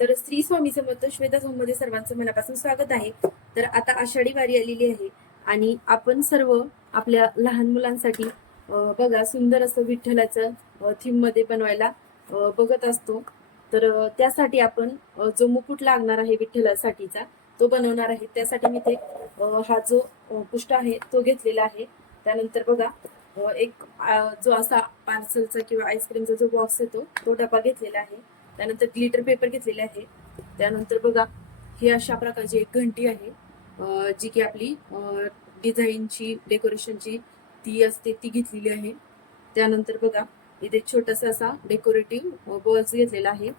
तर श्री स्वामी समर्थ श्वेता मध्ये सर्वांचं मनापासून स्वागत आहे. तर आता आषाढी वारी आलेली आहे आणि आपण सर्व आपल्या लहान मुलांसाठी बघा सुंदर असं विठ्ठलाचं थीम मध्ये बनवायला बघत असतो. तर त्यासाठी आपण जो मुकुट लागणार आहे विठ्ठलासाठीचा तो बनवणार आहे. त्यासाठी मी ते हा जो पुष्ट आहे तो घेतलेला आहे. त्यानंतर बघा एक जो असा पार्सलचा किंवा आईस्क्रीमचा जो बॉक्स येतो तो डबा घेतलेला आहे. त्यानंतर ग्लिटर पेपर घेतलेले आहे. त्यानंतर बघा ही अशा प्रकारची एक घंटी आहे जी की आपली डिझाईनची डेकोरेशनची ती असते ती घेतलेली आहे. त्यानंतर बघा इथे छोटासा असा डेकोरेटिव्ह बॉल्स घेतलेला आहे.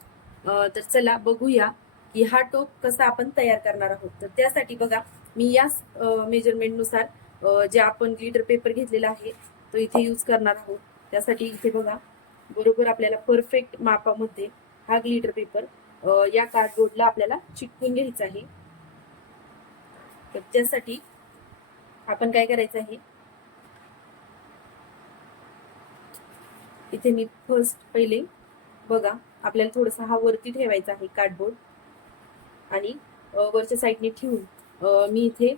तर चला बघूया की हा टोप कसा आपण तयार करणार आहोत. तर त्यासाठी बघा मी या मेजरमेंट नुसार जे आपण ग्लिटर पेपर घेतलेला आहे तो इथे यूज करणार आहोत. त्यासाठी इथे बघा बरोबर आपल्याला परफेक्ट मापामध्ये हा ग्लिटर पेपर या कार्डबोर्डला आपल्याला चिटकून घ्यायचा आहे. तर त्यासाठी आपण काय करायचं आहे, इथे मी फर्स्ट पहिले बघा आपल्याला थोडासा हा वरती ठेवायचा आहे कार्डबोर्ड आणि वरच्या साईडने ठेवून मी इथे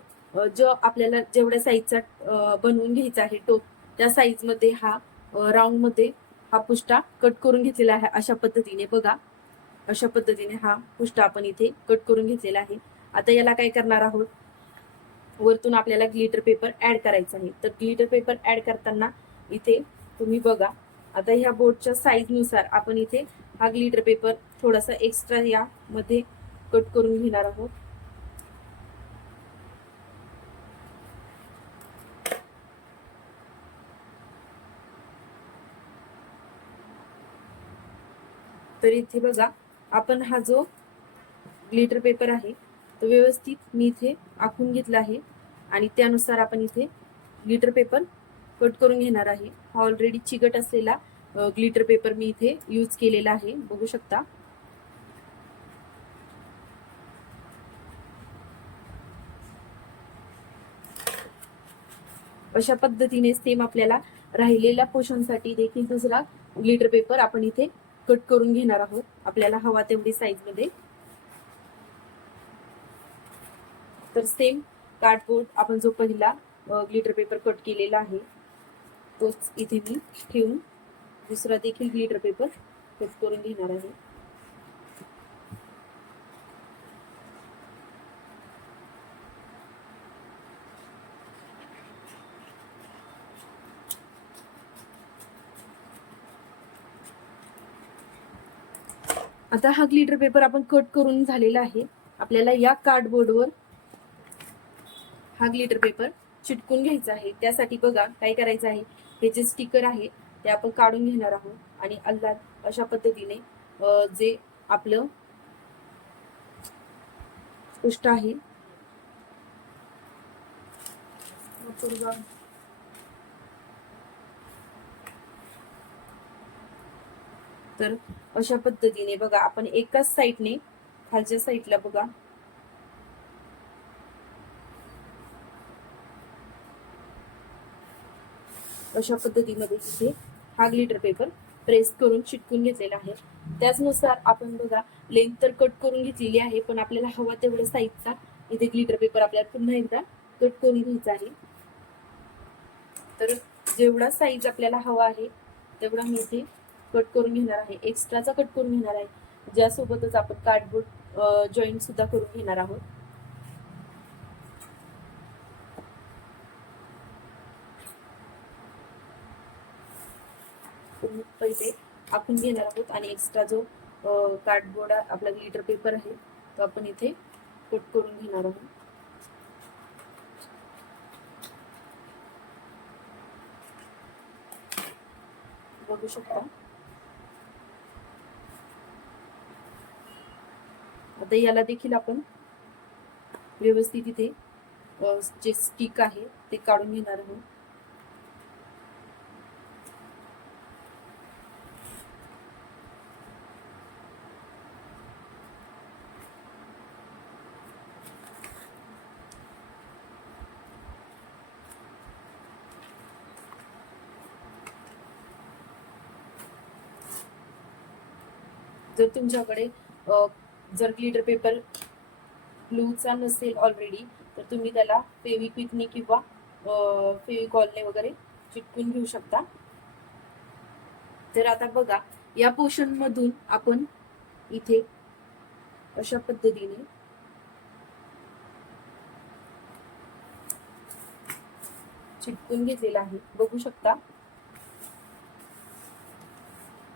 जो आपल्याला जेवढ्या साईजचा बनवून घ्यायचा आहे टोप त्या साईज मध्ये हा राऊंड मध्ये हा पुष्टा कट करून घेतलेला आहे. अशा पद्धतीने बघा अशा पद्धतीने हा पुष्टा आपण इथे कट करून घेतलेला आहे. आता याला काय करणार आहोत, वरतून आपल्याला ग्लिटर पेपर ऍड करायचा आहे. तर ग्लिटर पेपर ऍड करताना इथे तुम्ही बघा आता ह्या बोर्डच्या साईज नुसार आपण इथे हा ग्लिटर पेपर थोडासा एक्स्ट्रा या मध्ये कट करून घेणार आहोत. तर इथे बघा आपण हा जो ग्लिटर पेपर आहे तो व्यवस्थित मी इथे आखून घेतला आहे आणि त्यानुसार आपण इथे ग्लिटर पेपर कट करून घेणार आहे. हा ऑलरेडी चिकट असलेला ग्लिटर पेपर मी इथे यूज केलेला आहे, बघू शकता. अशा पद्धतीने सेम आपल्याला राहिलेल्या पोर्शनसाठी देखील दुसरा ग्लिटर पेपर आपण इथे कट करून घेणार आहोत आपल्याला हवा तेवढी साईज मध्ये. तर सेम कार्डबोर्ड आपण जो पहिला ग्लिटर पेपर कट केलेला आहे तोच इथे मी ठेवून दुसरा देखील ग्लिटर पेपर कट करून घेणार आहे. आता हा ग्लिटर पेपर आपण कट करून झालेला आहे. आपल्याला या कार्डबोर्डवर हा ग्लिटर पेपर चिटकून घ्यायचा आहे. त्यासाठी बघा काय करायचं आहे, हे जे स्टिकर आहे ते आपण काढून घेणार आहोत आणि अशा पद्धतीने जे आपलं पुष्ट आहे तर अशा पद्धतीने बघा आपण एकाच साईडने खालच्या साईडला बघा अशा पद्धतीमध्ये इथे हा ग्लिटर पेपर प्रेस करून चिटकून घेतलेला आहे. त्याचनुसार आपण बघा लेंथ तर कट करून घेतलेली आहे, पण आपल्याला हवा तेवढ्या साईजचा इथे ग्लिटर पेपर आपल्याला पुन्हा एकदा कट करून घ्यायचा आहे. तर जेवढा साईज आपल्याला हवा आहे तेवढा मी इथे कट करून घेणार आहे, एक्स्ट्राचा कट करून घेणार आहे, ज्यासोबतच आपण कार्डबोर्ड जॉईंट सुद्धा करून घेणार आहोत. पहिले आखून घेणार आहोत आणि एक्स्ट्रा जो कार्डबोर्ड आपला ग्लिटर पेपर आहे तो आपण इथे कट करून घेणार आहोत. बघू शकता. आता याला देखील आपण व्यवस्थित इथे जे स्टिक आहे ते काढून घेणार आहोत. जर तुमच्याकडे जर ग्लिटर पेपर ग्लूचा नसेल ऑलरेडी तर तुम्ही त्याला फेविक्विकने किंवा फेविकॉलने वगैरे चिटकून घेऊ शकता. तर आता बघा, या पोर्शन मधून आपण इथे अशा पद्धतीने चिटकून घेतलेला आहे, बघू शकता.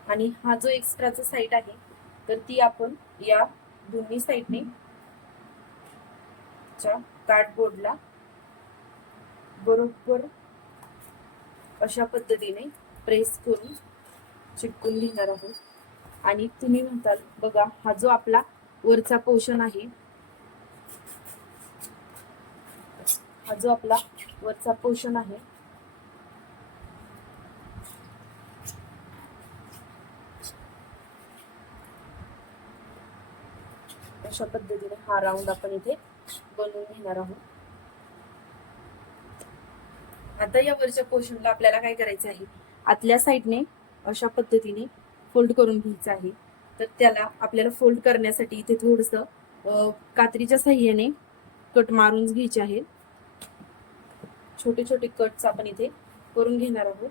आणि हा जो एक्स्ट्राचा साईड आहे तर ती आपण या दोन्ही साईडने कार्डबोर्डला बरोबर अशा पद्धतीने प्रेस करून चिटकून घेणार आहोत. आणि तुम्ही म्हणताल बघा, हा जो आपला वरचा पोर्शन आहे, हा जो आपला वरचा पोर्शन आहे अशा पद्धतीने हा राऊंड आपण इथे बनवून घेणार आहोत. आता या वरच्या पोर्शनला आपल्याला काय करायचं आहे, आतल्या साईडने अशा पद्धतीने फोल्ड करून घ्यायचं आहे. तर त्याला आपल्याला फोल्ड करण्यासाठी इथे थोडंसं कात्रीच्या साह्याने कट मारून घ्यायचे आहे. छोटे छोटे कट्स आपण इथे करून घेणार आहोत.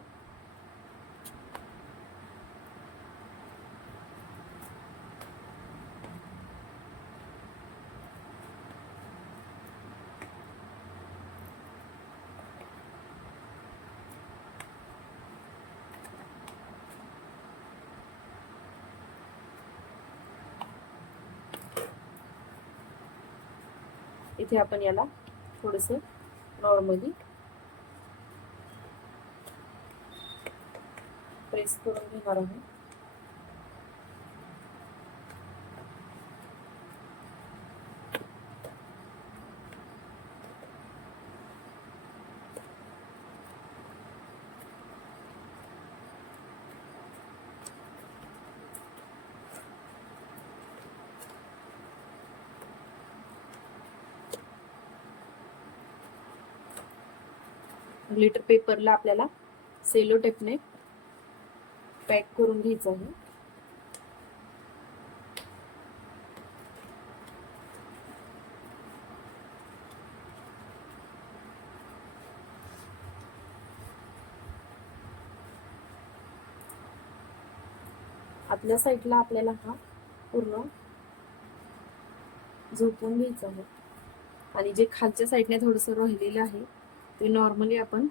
इथे आपण याला थोडंसं नॉर्मली प्रेस करून घेणार आहोत. ग्लिटर पेपरला आपल्याला सेलो टेपने पॅक करून घ्यायचं आहे. आतल्या साईडला आपल्याला हा पूर्ण झोपून घ्यायचा आहे. आणि जे खालच्या साईडने थोडंसं राहिलेलं आहे ते नॉर्मली आपण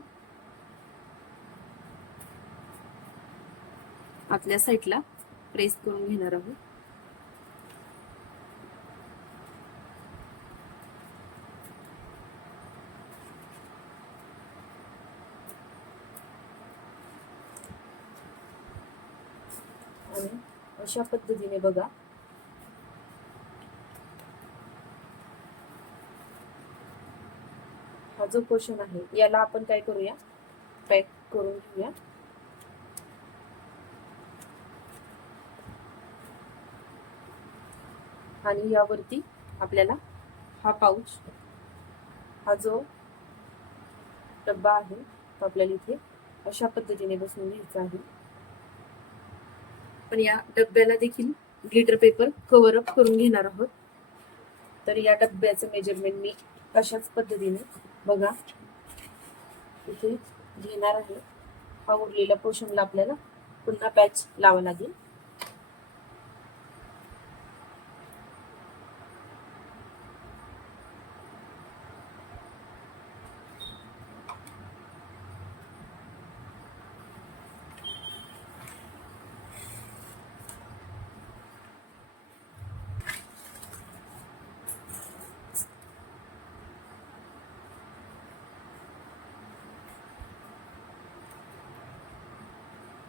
आतल्या साईडला प्रेस करून घेणार आहोत. आणि अशा पद्धतीने बघा, हा जो पोर्शन आहे याला आपण काय करूया, पॅक करून घेऊया. आणि यावरती आपल्याला हा पाऊच, हा जो डब्बा आहे तो आपल्याला इथे अशा पद्धतीने बसवून घ्यायचा आहे. पण या डब्याला देखील ग्लिटर पेपर कव्हर अप करून घेणार आहोत. तर या डब्याचं मेजरमेंट मी अशाच पद्धतीने बघा इथे घेणार आहे. हा उरलेल्या पोर्शनला आपल्याला पुन्हा पॅच लावा लागेल.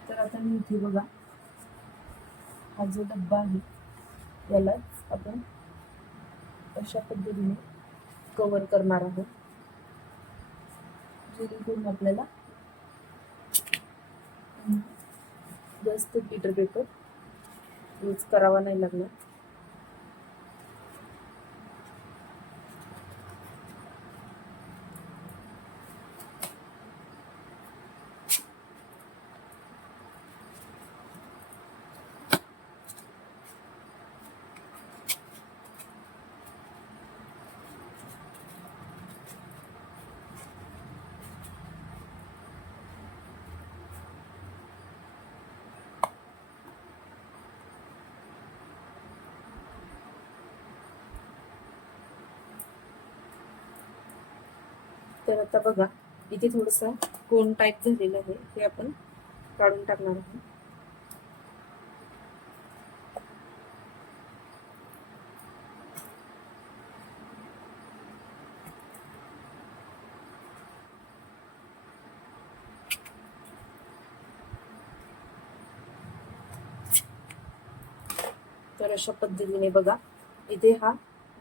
तर आता मी इथे बघा, हा जो डब्बा आहे याला आपण अशा पद्धतीने कव्हर करणार आहोत, जेणेकरून आपल्याला जास्त ग्लिटर पेपर यूज करावा नाही लागणार. तर आता बघा इथे थोडंसं कोन टाईप झालेलं आहे, हे आपण काढून टाकणार आहोत. तर अशा पद्धतीने बघा इथे हा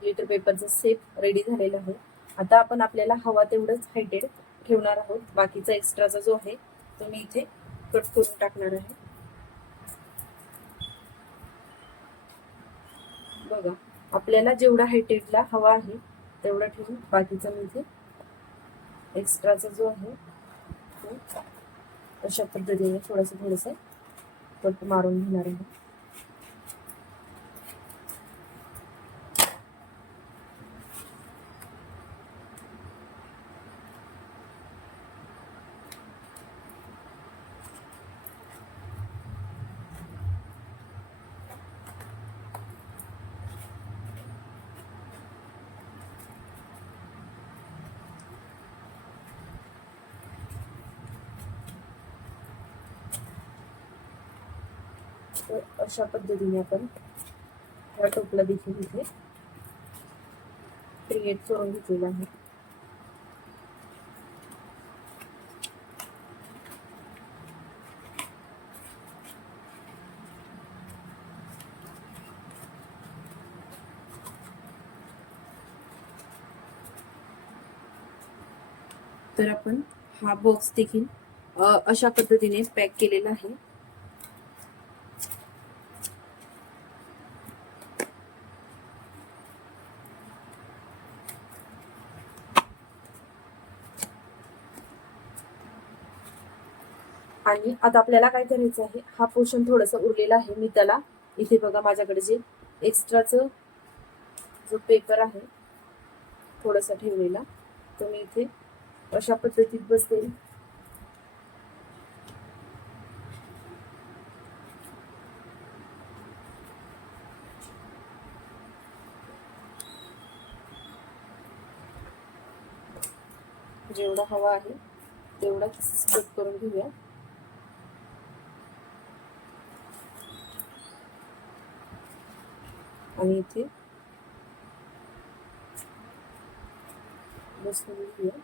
ग्लिटर पेपरचा सेट रेडी झालेला आहे. आता आपण आपल्याला हवा तेवढंच हायटेड ठेवणार आहोत. बाकीचा एक्स्ट्राचा जो आहे तो मी इथे कट करून टाकणार आहे. बघा आपल्याला जेवढा हायटेडला हवा आहे तेवढा ठेवून बाकीचा मी इथे एक्स्ट्राचा जो आहे तो अशा पद्धतीने थोडस कट मारून घेणार आहे. तर अशा पद्धतीने आपण या टोपला देखील इथे क्रिएट करून घेतलेला आहे. तर आपण हा बॉक्स देखील अशा पद्धतीने पॅक केलेला आहे. आणि आता आपल्याला काय करायचं आहे, हा पोर्शन थोडासा उरलेला आहे, मी त्याला इथे बघा माझ्याकडे जे एक्स्ट्राच जो पेपर आहे थोडासा ठेवलेला तो मी इथे अशा पद्धतीत बसते. जेवढा हवा आहे तेवढा स्प्रेड करून घेऊया. आणि इथे बसवून घेऊया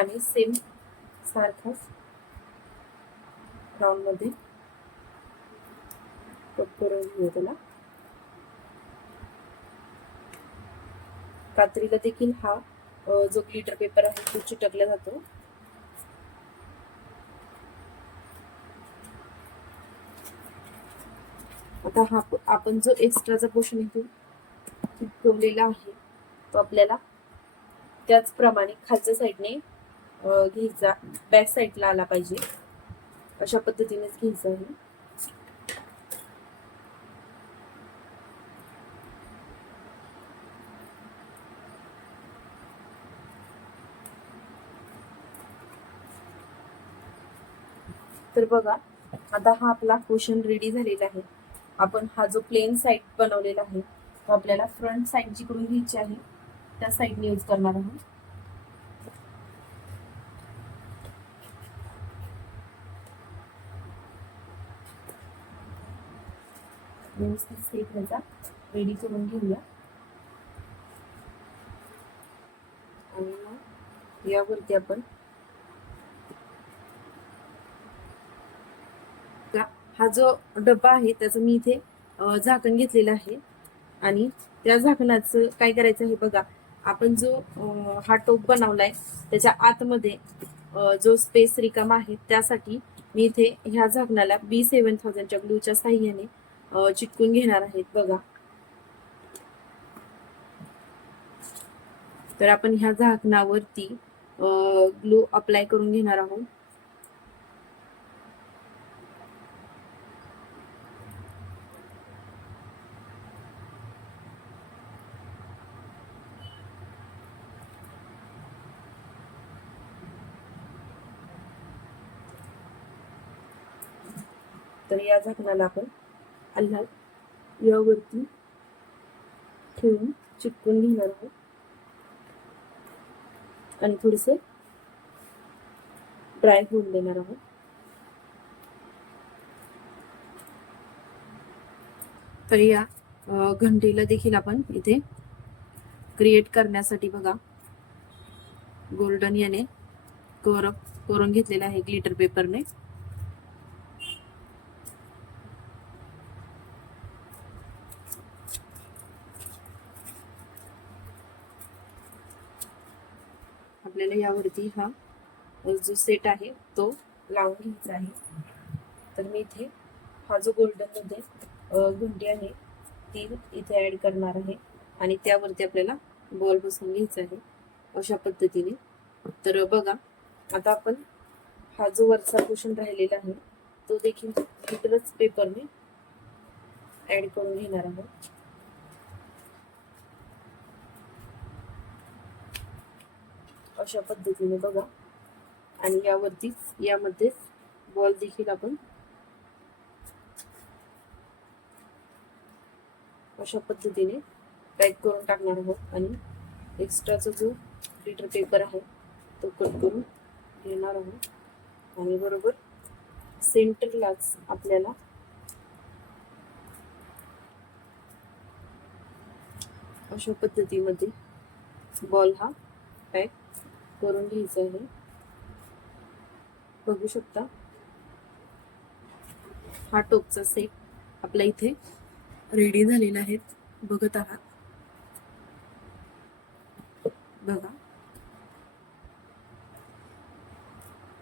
आणि सेम सारखाच राऊंड मध्ये कट करून घेऊया त्याला. कात्रीला देखील हा जो ग्लिटर पेपर आहे तो चिटकला जातो. आता हा आपण जो एक्स्ट्राचा पोर्शन इथून चिटकवलेला आहे तो आपल्याला त्याचप्रमाणे खालच्या साईडने घ्यायचा, बॅक साईडला आला पाहिजे अशा पद्धतीनेच घ्यायचा आहे. तर बघा आता हा आपला पोर्शन रेडी झालेला आहे. आपण हा जो प्लेन साईड बनवलेला आहे तो आपल्याला फ्रंट साईड जिकडून घ्यायची आहे त्या साईडने यूज करणार आहोत. व्यवस्थित सेट ह्याचा रेडी करून घेऊया. आणि मग यावरती आपण हा जो डब्बा आहे त्याचं मी इथे झाकण घेतलेलं आहे. आणि त्या झाकणाचं काय करायचं आहे बघा, आपण जो हा टोप बनवलाय त्याच्या आतमध्ये जो स्पेस रिकामा आहे त्यासाठी मी इथे ह्या झाकणाला B7000च्या ग्लूच्या साह्याने चिटकून घेणार आहेत बघा. तर आपण ह्या झाकणावरती ग्लू अप्लाय करून घेणार आहोत. तर या झाकणाला आपण यावरती ठेवून चिटकून घेणार आहोत आणि थोडेसे ड्राय होऊन देणार आहोत. तर या घंटीला देखील आपण इथे क्रिएट करण्यासाठी बघा गोल्डन याने करून घेतलेला आहे ग्लिटर पेपरने. आपल्याला यावरती हा जो सेट आहे तो लावून घ्यायचा आहे. तर मी इथे हा जो गोल्डन मध्ये घंटी आहे ती इथे ऍड करणार आहे आणि त्यावरती आपल्याला बॉल बसवून घ्यायचा आहे अशा पद्धतीने. तर बघा आता आपण हा जो वरचा पोर्शन राहिलेला आहे तो देखील ग्लिटरच पेपरने ऍड करून घेणार आहोत. अशा पद्धतीने बघा आणि यामध्ये बॉल देखील आपण अशा पद्धतीने पॅक करून टाकणार आहोत आणि एक्स्ट्राचा जो ग्लिटर पेपर आहे तो कट करून घेणार आहोत आणि बरोबर सेंटरलाच आपल्याला अशा पद्धतीमध्ये बॉल हा पॅक करून घ्यायचा आहे. बघू शकता हा टोपचा सेट आपल्या इथे रेडी झालेला आहे. बघत आहात बघा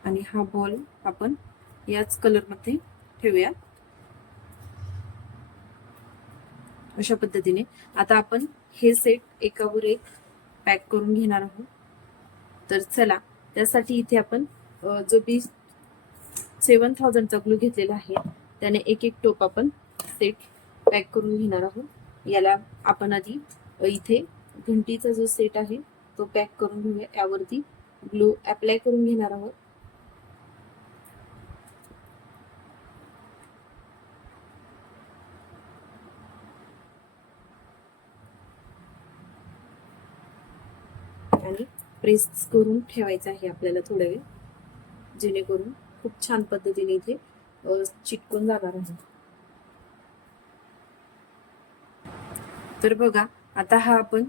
आणि हा बॉल आपण याच कलर मध्ये ठेवूया अशा पद्धतीने. आता आपण हे सेट एकावर एक पॅक करून घेणार आहोत. तर चला त्यासाठी इथे आपण जो 7000चा ग्लू घेतलेला आहे त्याने एक एक टोप आपण सेट पॅक करून घेणार आहोत. याला आपण आधी इथे घंटीचा जो सेट आहे तो पॅक करून घेऊया. यावरती ग्लू अप्लाय करून घेणार आहोत. आणि प्रेस करून ठेवायचं आहे आपल्याला थोडा वेळ, जेणेकरून खूप छान पद्धतीने इथे चिटकून जाणार आहे. तर बघा आता हा आपण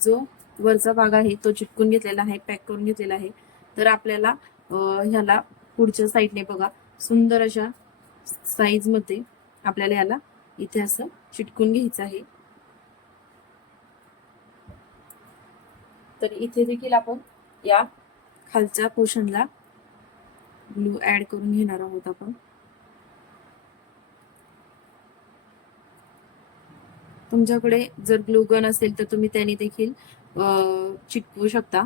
जो वरचा भाग आहे तो चिटकून घेतलेला आहे, पॅक करून घेतलेला आहे. तर आपल्याला ह्याला पुढच्या साईडने बघा सुंदर अशा साईज मध्ये आपल्याला याला इथे असं चिटकून घ्यायचं आहे. तर इथे देखील आपण या खालच्या पोर्शनला ग्लू ऍड करून घेणार आहोत आपण. तुमच्याकडे जर ग्लू गन असेल तर तुम्ही त्याने देखील चिटकवू शकता.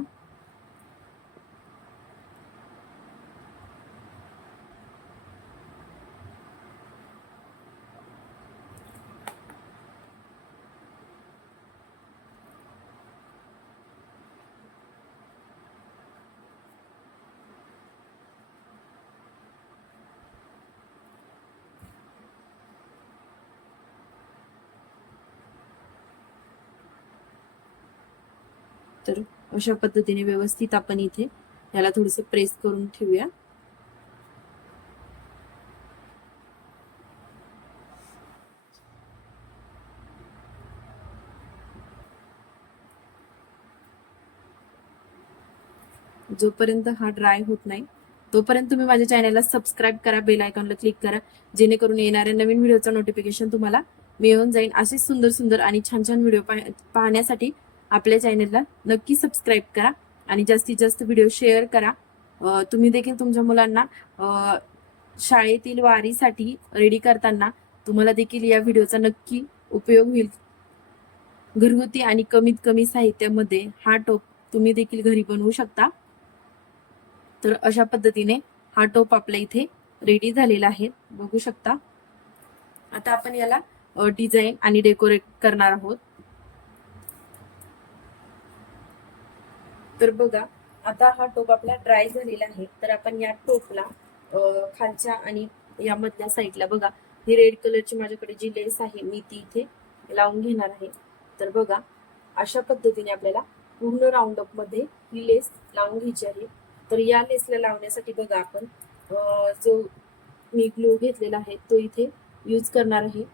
तर अशा पद्धतीने व्यवस्थित आपण इथे याला थोडेसे प्रेस करून ठेवूया. जोपर्यंत हा ड्राय होत नाही तोपर्यंत तुम्ही माझ्या चॅनलला सबस्क्राईब करा, बेल आयकॉनला क्लिक करा, जेणेकरून येणाऱ्या नवीन व्हिडिओचं नोटिफिकेशन तुम्हाला मिळून जाईल. असे सुंदर सुंदर आणि छान छान व्हिडिओ पाहण्यासाठी आपल्या चॅनलला नक्की सबस्क्राईब करा आणि जास्तीत जास्त व्हिडिओ शेअर करा. तुम्ही देखील तुमच्या मुलांना शाळेतील वारीसाठी रेडी करताना तुम्हाला देखील या व्हिडिओचा नक्की उपयोग होईल. घरगुती आणि कमीत कमी साहित्यामध्ये हा टोप तुम्ही देखील घरी बनवू शकता. तर अशा पद्धतीने हा टोप आपल्या इथे रेडी झालेला आहे, बघू शकता. आता आपण याला डिझाईन आणि डेकोरेट करणार आहोत. तर बघा आता हा टोप आपला ड्राय झालेला आहे. तर आपण या टोपला खालच्या आणि या मधल्या साईडला बघा ही रेड कलरची माझ्याकडे जी लेस आहे मी ती इथे लावून घेणार आहे. तर बघा अशा पद्धतीने आपल्याला पूर्ण राऊंड अप मध्ये ही लेस लावून घ्यायची आहे. तर या लेसला लावण्यासाठी बघा आपण जो मी ग्लू घेतलेला आहे तो इथे यूज करणार आहे.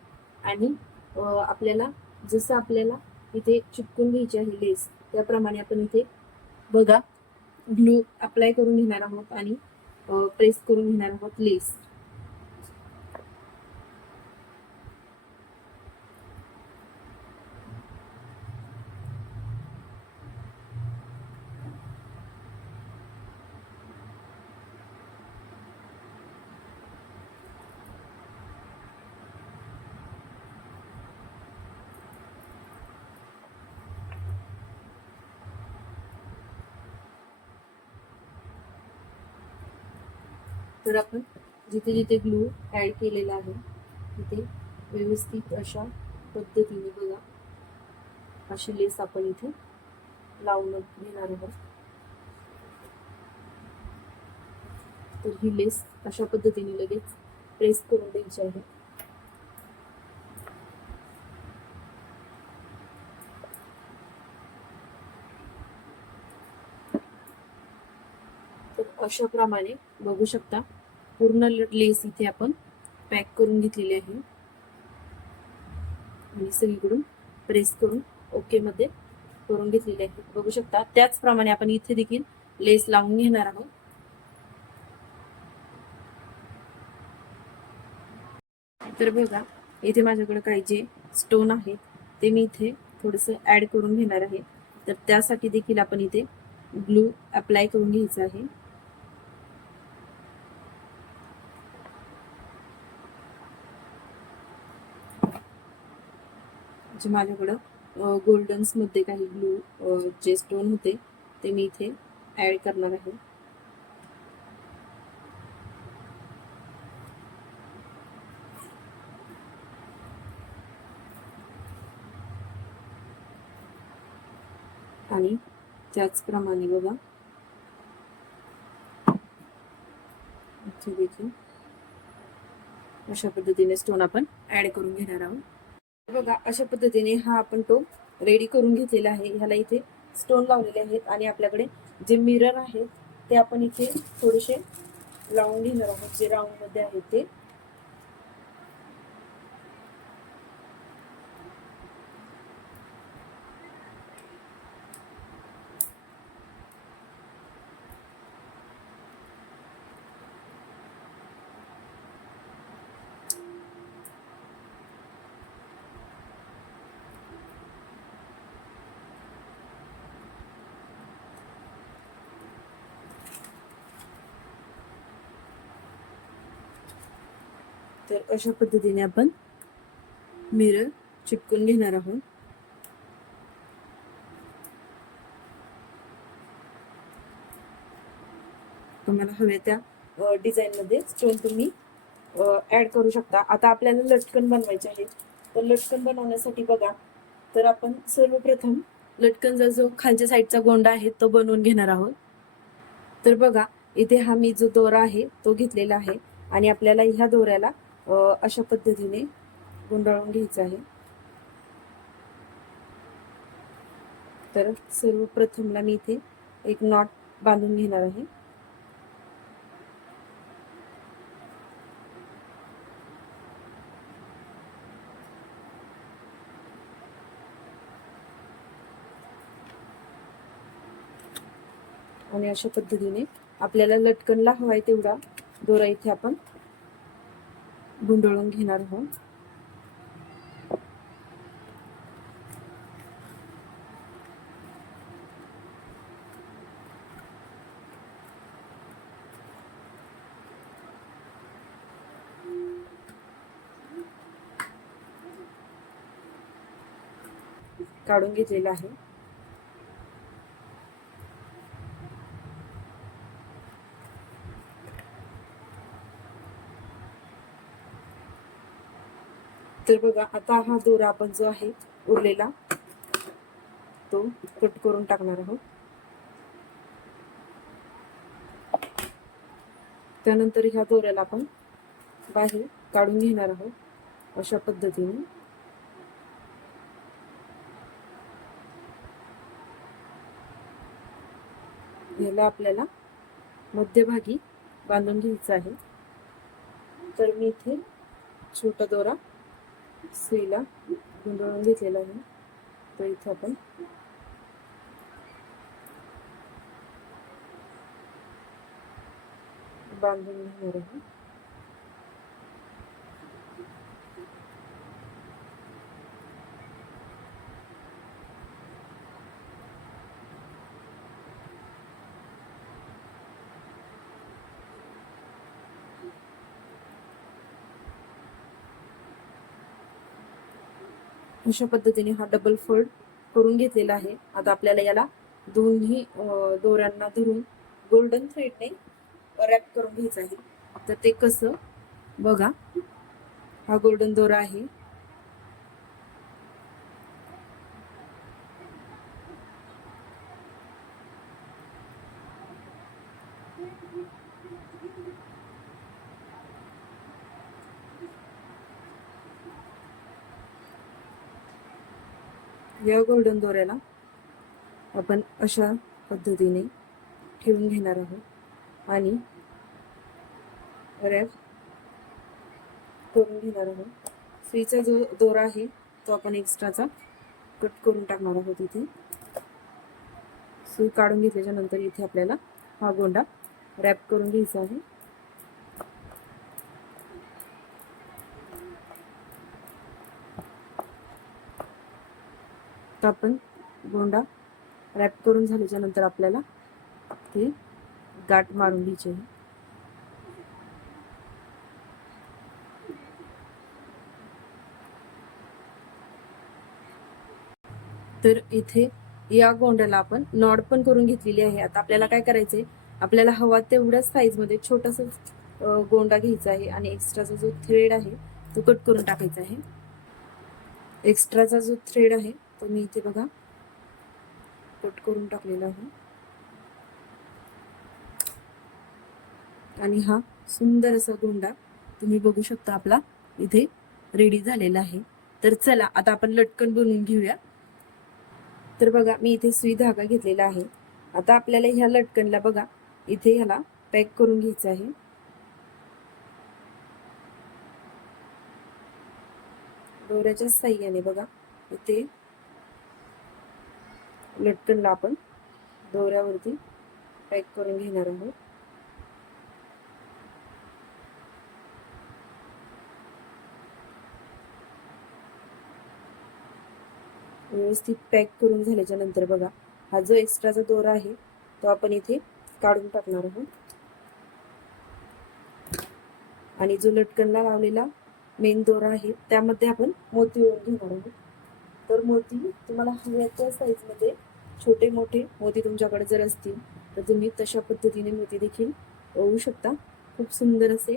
आणि आपल्याला जसं आपल्याला इथे चिपकून घ्यायची आहे लेस त्याप्रमाणे आपण इथे बघा ग्लू अप्लाय करून घेणार आहोत आणि प्रेस करून घेणार आहोत लेस. तर आपण जिथे जिथे ग्लू ऍड केलेला आहे तिथे व्यवस्थित अशा पद्धतीने बघा अशी लेस आपण इथे लावून घेणार आहोत. तर ही लेस अशा पद्धतीने लगेच प्रेस करून द्यायची आहे. तर अशा प्रमाणे बघू शकता पूर्ण लेस इथे आपण पॅक करून घेतलेली आहे आणि सगळीकडून प्रेस करून ओके मध्ये करून घेतलेली आहे. बघू शकता त्याचप्रमाणे आपण इथे देखील लेस लावून घेणार आहोत. तर बघा इथे माझ्याकडे काही जे स्टोन आहेत ते मी इथे थोडस ऍड करून घेणार आहे. तर त्यासाठी देखील आपण इथे ग्लू अप्लाय करून घ्यायचं आहे. जे माझ्याकडं गोल्डन्स मध्ये काही ग्लू जे स्टोन होते ते मी इथे ऍड करणार आहे. आणि त्याचप्रमाणे बघा इथे देखील अशा पद्धतीने स्टोन आपण ऍड करून घेणार आहोत. बघा अशा पद्धतीने हा आपण तो रेडी करून घेतलेला आहे. ह्याला इथे स्टोन लावलेले आहेत आणि आपल्याकडे जे मिरर आहेत ते आपण इथे थोडेसे लावून घेणार आहोत जे राऊंड मध्ये आहेत ते. तर अशा पद्धतीने आपण मिरर चिपकून घेणार आहोत. तुम्हाला हव्या त्या डिझाईन मध्ये स्टोन तुम्ही ऍड करू शकता. आता आपल्याला लटकन बनवायचे आहे. तर लटकन बनवण्यासाठी बघा तर आपण सर्वप्रथम लटकनचा जो खालच्या साईडचा गोंडा आहे तो बनवून घेणार आहोत. तर बघा इथे हा मी जो दोरा आहे तो घेतलेला आहे आणि आपल्याला ह्या दोऱ्याला अशा पद्धतीने गुंडाळून घ्यायचं आहे. तर सर्वप्रथमला मी इथे एक नॉट बांधून घेणार आहे. आणि अशा पद्धतीने आपल्याला लटकनला हवाय तेवढा दोरा इथे आपण गुंडाळून घेणार आहोत. काढून घेतलेला आहे. तर बघा आता हा दोरा आपण जो आहे उरलेला तो कट करून टाकणार आहोत. त्यानंतर ह्या दोऱ्याला आपण बाहेर काढून घेणार आहोत अशा पद्धतीने. याला आपल्याला मध्यभागी बांधून घ्यायचं आहे. तर मी इथे छोटा दोरा सुईला गुंडळून घेतलेला आहे. तो इथे आपण बांधून घेणार आहे. अशा पद्धतीने हा डबल फोल्ड करून घेतलेला आहे. आता आपल्याला याला दोन्ही दोऱ्यांना धरून गोल्डन थ्रेडने रॅप करून घ्यायचं आहे. तर ते कसं बघा, हा गोल्डन दोरा आहे. या गोल्डन दोऱ्याला आपण अशा पद्धतीने ठेवून घेणार आहोत आणि रॅप करून घेणार आहोत. सुईचा जो दोरा आहे तो आपण एक्स्ट्राचा कट करून टाकणार आहोत. इथे सुई काढून घेतल्याच्या नंतर इथे आपल्याला हा गोंडा रॅप करून घ्यायचा आहे. तर आपण गोंडा रॅप करून झाल्याच्या नंतर आपल्याला ते गाठ मारून घ्यायची आहे. तर इथे या गोंड्याला आपण नॉड पण करून घेतलेली आहे. आता आपल्याला काय करायचंय, आपल्याला हवा तेवढ्याच साईज मध्ये छोटासा गोंडा घ्यायचा आहे आणि एक्स्ट्राचा जो थ्रेड आहे तो कट करून टाकायचा आहे. एक्स्ट्राचा जो थ्रेड आहे तो मी इथे बघा कट करून टाकलेला आहे. आणि हा सुंदर असा गोंडा तुम्ही बघू शकता आपला इथे रेडी झालेला आहे. तर चला आता आपण लटकन बनवून घेऊया. तर बघा मी इथे सुई धागा घेतलेला आहे. आता आपल्याला ह्या लटकनला बघा इथे ह्याला पॅक करून घ्यायचं आहे. दोऱ्याच्या साह्याने बघा इथे लटकनला आपण दोऱ्यावरती पॅक करून घेणार आहोत. व्यवस्थित पॅक करून झाल्याच्या नंतर बघा हा जो एक्स्ट्राचा दोरा आहे तो आपण इथे काढून टाकणार आहोत. आणि जो लटकनला लावलेला मेन दोरा आहे त्यामध्ये आपण मोती ओढून घेणार आहोत. तर मोती तुम्हाला हव्या त्या साईज मध्ये छोटे मोठे मोती तुमच्याकडे जर असतील तर तुम्ही तशा पद्धतीने मोती देखील ओढू शकता. खूप सुंदर असे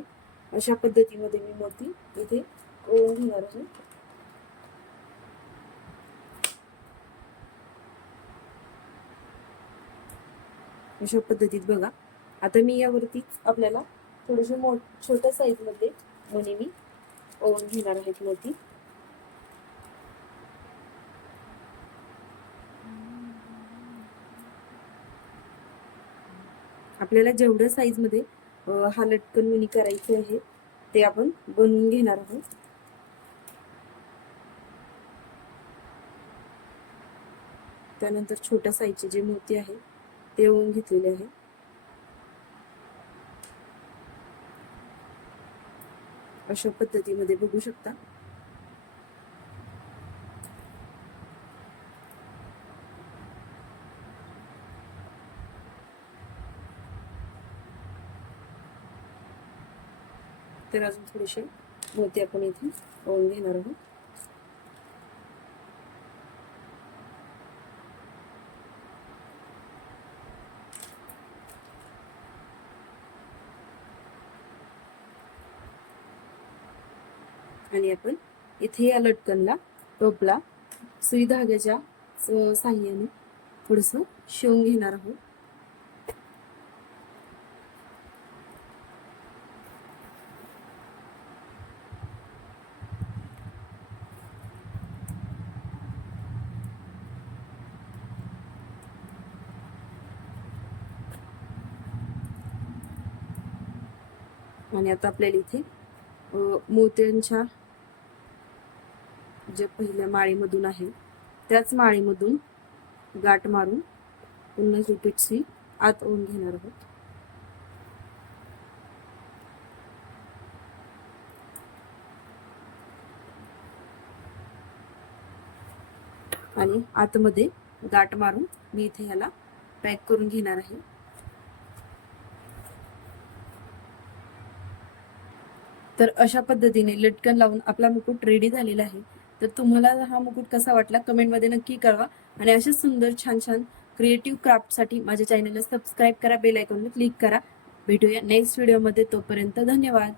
अशा पद्धतीमध्ये मी मोती इथे ओढून घेणार आहे. अशा पद्धतीत बघा आता मी यावरती आपल्याला थोडेसे छोट्या साईज मध्ये मणी मी ओढून घेणार आहेत मोती. आपल्याला जेवढ्या साईज मध्ये हा लटकन मणी करायचे आहे ते आपण बनवून घेणार आहोत. त्यानंतर छोट्या साईजचे जे मोती आहे ते ओढून घेतलेले आहे. अशा पद्धतीमध्ये बघू शकता. तर अजून थोडेसे मोती आपण इथे ओढून घेणार आहोत. आणि आपण इथे या लटकनला टोपला सुई धाग्याच्या साह्याने थोडस शिवून घेणार आहोत. आणि आता आपल्याला इथे मोत्यांच्या जे पहिल्या माळीमधून आहे त्याच माळीमधून गाठ मारून पुन्हा ही पिठसी आत ओढून घेणार आहोत. आणि आतमध्ये गाठ मारून मी इथे ह्याला पॅक करून घेणार आहे. तर अशा पद्धतीने लटकन लावून आपला मुकुट रेडी झालेला आहे. तर तुम्हाला हा मुकुट कसा वाटला कमेंटमध्ये नक्की कळवा आणि अशाच सुंदर छान छान क्रिएटिव्ह क्राफ्टसाठी माझ्या चॅनलला सबस्क्राईब करा, बेल आयकॉनवर क्लिक करा. भेटूया नेक्स्ट व्हिडिओमध्ये. तोपर्यंत धन्यवाद.